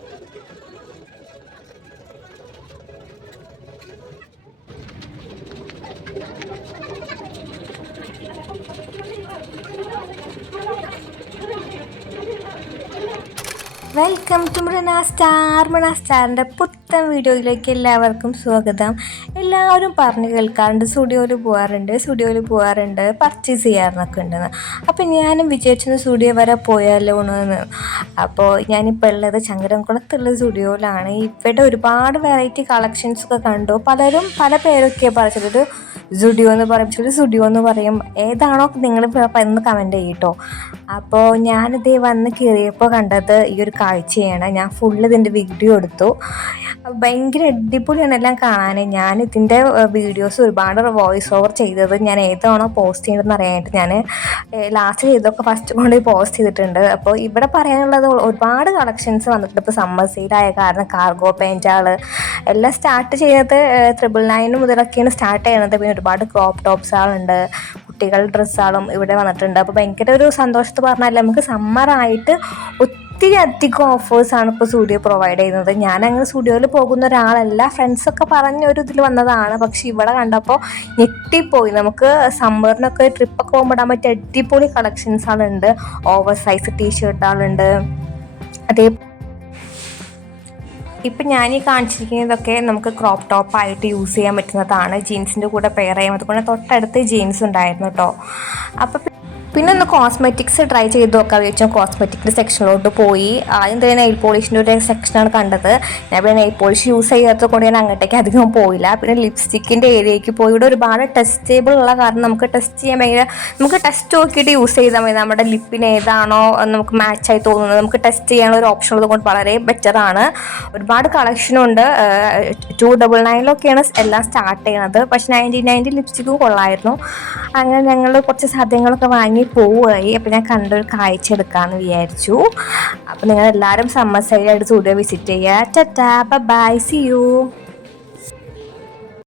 I'm welcome to Mrina star. Mrina സ്റ്റാറിന്റെ പുത്തൻ വീഡിയോയിലേക്ക് എല്ലാവർക്കും സ്വാഗതം. എല്ലാവരും പറഞ്ഞു കേൾക്കാറുണ്ട് സ്റ്റുഡിയോയിൽ പോകാറുണ്ട് സ്റ്റുഡിയോയിൽ പോകാറുണ്ട് പർച്ചേസ് ചെയ്യാറൊക്കെ ഉണ്ടെന്ന് അപ്പോൾ ഞാനും വിചാരിച്ചു സ്റ്റുഡിയോ വരെ പോയാലോ എന്ന്. അപ്പോൾ ഞാനിപ്പോൾ ഉള്ളത് ചങ്കരംകുളത്തുള്ള സ്റ്റുഡിയോയിലാണ്. ഇവിടെ ഒരുപാട് വെറൈറ്റി കളക്ഷൻസൊക്കെ കണ്ടു. പലരും പല പേരൊക്കെ പറഞ്ഞിട്ട് സുഡിയോ എന്ന് പറയും ചില സുഡിയോ എന്ന് പറയും. ഏതാണോ നിങ്ങൾ എന്ന് കമന്റ് ചെയ്യട്ടോ. അപ്പോൾ ഞാനിത് വന്ന് കയറിയപ്പോൾ കണ്ടത് ഈ ഒരു കാഴ്ചയാണ്. ഞാൻ ഫുള്ള് ഇതിന്റെ വീഡിയോ എടുത്തു. ഭയങ്കര അടിപൊളിയാണ് എല്ലാം കാണാൻ ഞാൻ ഇതിന്റെ വീഡിയോസ് ഒരുപാട് വോയിസ് ഓവർ ചെയ്തത് ഞാൻ ഏതാണോ പോസ്റ്റ് ചെയ്തതെന്ന് അറിയാനായിട്ട് ഞാൻ ലാസ്റ്റ് ചെയ്തൊക്കെ ഫസ്റ്റ് കൊണ്ട് പോസ്റ്റ് ചെയ്തിട്ടുണ്ട്. അപ്പോൾ ഇവിടെ പറയാനുള്ളത് ഒരുപാട് കളക്ഷൻസ് വന്നിട്ടുണ്ട്. ഇപ്പോൾ സമ്മർ സെയിലായ കാരണം കാർഗോ പാന്റുകൾ എല്ലാം സ്റ്റാർട്ട് ചെയ്യുന്നത് ത്രിബിൾ നയൻ മുതലൊക്കെയാണ് സ്റ്റാർട്ട് ചെയ്യുന്നത് പിന്നെ ഒരുപാട് ക്രോപ്പ് ടോപ്സുകളുണ്ട് കുട്ടികൾ ഡ്രസ്സുകളും ഇവിടെ വന്നിട്ടുണ്ട്. അപ്പോൾ ഭയങ്കര ഒരു സന്തോഷത്ത് പറഞ്ഞാൽ നമുക്ക് സമ്മറായിട്ട് ഒത്തിരി അധികം ഓഫേഴ്സാണ് ഇപ്പോൾ സ്റ്റുഡിയോ പ്രൊവൈഡ് ചെയ്യുന്നത്. ഞാൻ അങ്ങനെ സ്റ്റുഡിയോയിൽ പോകുന്ന ഒരാളല്ല. ഫ്രണ്ട്സൊക്കെ പറഞ്ഞ ഒരു ഇതിൽ വന്നതാണ്. പക്ഷെ ഇവിടെ കണ്ടപ്പോൾ ഞെട്ടിപ്പോയി. നമുക്ക് സമ്മറിനൊക്കെ ട്രിപ്പൊക്കെ പോകുമ്പോൾ പറ്റിയ അടിപൊളി കളക്ഷൻസുകളുണ്ട് ഓവർ സൈസ് ടീഷർട്ടുകളുണ്ട് അതേ ഇപ്പം ഞാൻ ഈ കാണിച്ചിരിക്കുന്നതൊക്കെ നമുക്ക് ക്രോപ്പ് ടോപ്പായിട്ട് യൂസ് ചെയ്യാൻ പറ്റുന്നതാണ്. ജീൻസിന്റെ കൂടെ പെയർ ചെയ്യാം അതുകൊണ്ട് തൊട്ടടുത്ത് ജീൻസ് ഉണ്ടായിരുന്നു കേട്ടോ അപ്പോൾ പിന്നെ ഒന്ന് കോസ്മെറ്റിക്സ് ട്രൈ ചെയ്ത് നോക്കാൻ വെച്ചു കോസ്മെറ്റിക്സിന്റെ സെക്ഷനിലോട്ട് പോയി. ആദ്യം തന്നെ നെയിൽ പോളിഷിന്റെ ഒരു സെക്ഷനാണ് കണ്ടത്. ഞാൻ പിന്നെ നെയിൽ പോളിഷ് യൂസ് ചെയ്യാത്തത് കൊണ്ട് ഞാൻ അങ്ങോട്ടേക്ക് അധികം പോയില്ല. പിന്നെ ലിപ്സ്റ്റിക്കിന്റെ ഏരിയയ്ക്ക് പോയി. ഇവിടെ ഒരുപാട് ടെസ്റ്റേബിൾ ഉള്ള കാരണം നമുക്ക് ടെസ്റ്റ് ചെയ്യാൻ ഭയങ്കര നമുക്ക് ടെസ്റ്റ് നോക്കിയിട്ട് യൂസ് ചെയ്താൽ മതി. നമ്മുടെ ലിപ്പിന് ഏതാണോ നമുക്ക് മാച്ചായി തോന്നുന്നത്. നമുക്ക് ടെസ്റ്റ് ചെയ്യാനുള്ള ഒരു ഓപ്ഷൻ ഉള്ളത് കൊണ്ട് വളരെ ബെറ്ററാണ് ഒരുപാട് കളക്ഷനുണ്ട് ടു ഡബിൾ നയനിലൊക്കെയാണ് എല്ലാം സ്റ്റാർട്ട് ചെയ്യുന്നത് പക്ഷേ നയന്റി നയന്റി ലിപ്സ്റ്റിക്കും കൊള്ളായിരുന്നു. അങ്ങനെ ഞങ്ങൾ കുറച്ച് സാധ്യങ്ങളൊക്കെ വാങ്ങി പോവുകയായി അപ്പോൾ ഞാൻ കണ്ടൊരു കാഴ്ച എടുക്കാമെന്ന് വിചാരിച്ചു. അപ്പോൾ നിങ്ങൾ എല്ലാവരും സമ്മർ സൈഡായിട്ട് സ്റ്റുഡിയോ വിസിറ്റ് ചെയ്യുക. ടാ ബൈ സി യു